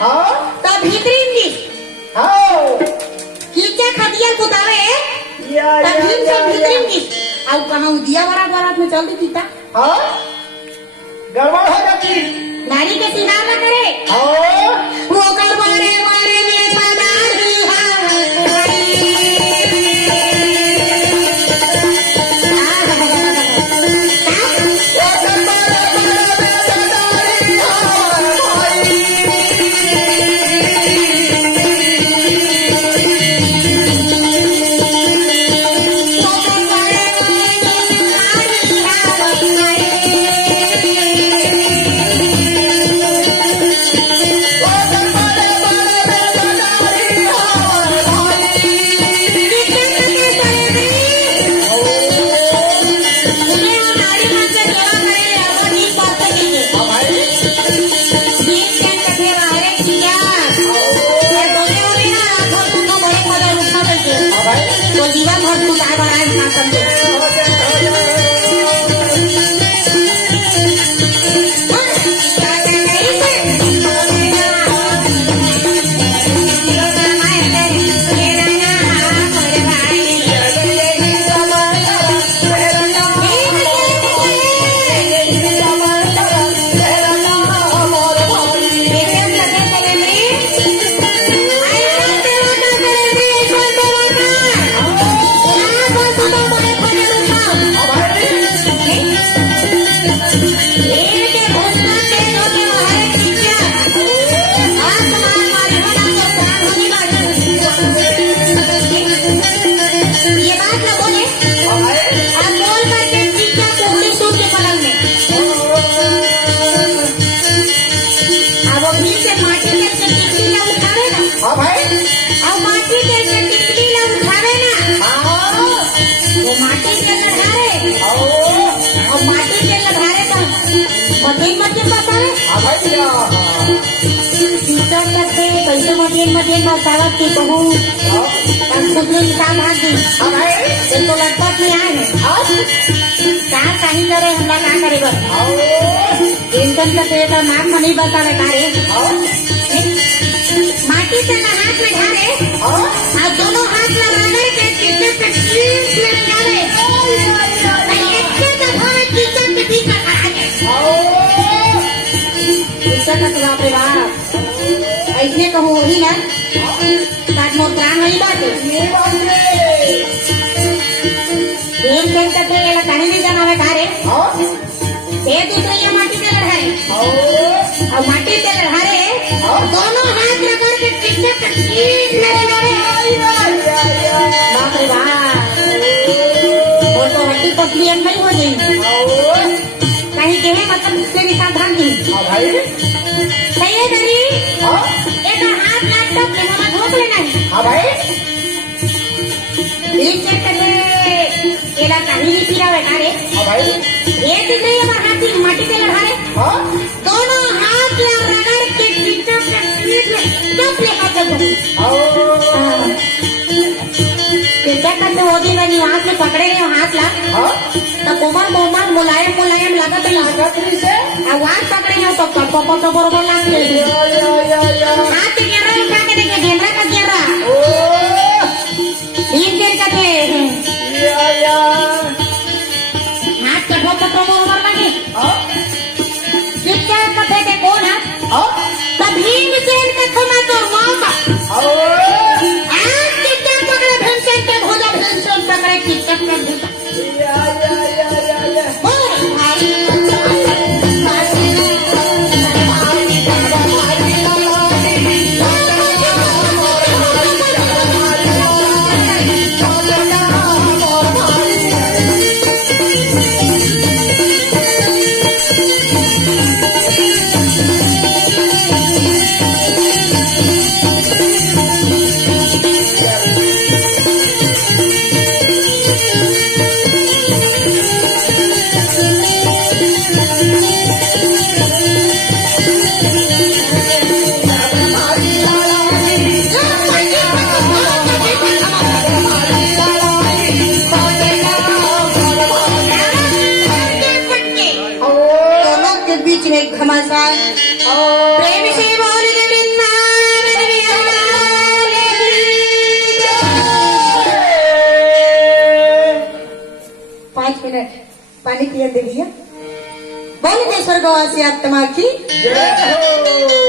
हाँ तो भीतरीन जी हाँ कीचा खदिया कुतावे या भीम से भीतरीन जी अब कहाँ दिया बारात में चल दी कीता हाँ गड़बड़ हो जाती नारी के सिंगार न करे हाँ वो कर बारे बारे में पदारी मध्यम बसावत की कहूँ खुद ने किताब भाग दी तो लटपट में आए कहाँ कहीं करे हमला कहाँ करेगा इनकम का तो नाम में नहीं बतावे कारे माटी से ना हाथ में ढारे और दोनों हाथ लगा के कितने तकलीफ में जावे किचन के बीच में खड़ा है बाप ऐसने कहूँ वही ना ताज मोर प्राण नहीं बात एक दिन तक ये कहीं नहीं जाना है कारे ये दूसरे ये माटी से लड़ाए और माटी से लड़ाए दोनों हाथ लगा के कितने तकलीफ में बाप रे बाप वो तो हड्डी पतली हम नहीं हो गई कहीं के मतलब उसके भी सावधान थी सही है दरी एक हाथ लैपटॉप में मत धोख लेना है हाँ भाई एक चेक करके केला कहीं नहीं पीरा बैठा रे हाँ भाई एक दिन नहीं हमारे हाथ की माटी से लगा रे हाँ दोनों हाथ रगड़ के पीछे सब लेकर चलो क्या करते हो दिन नहीं हाथ में पकड़े रहे हाथ ला तो कोमल मुलायम मुलायम लागत से आवाज पकड़े हैं तो बरोबर लगते हाथ के घेरा उठा के देखे घेरा का घेरा तीन दिन का थे हाथ के बरोबर लगे कितना कथे के कौन है तभी भीमसेन का थमा तो मौका आज कितना पकड़े भीमसेन के भोजा भीमसेन पकड़े कितना कर देता भाई 5 मिनट पानी पियन दे दिया। बोल दे स्वर्गवासी आत्मा की जय हो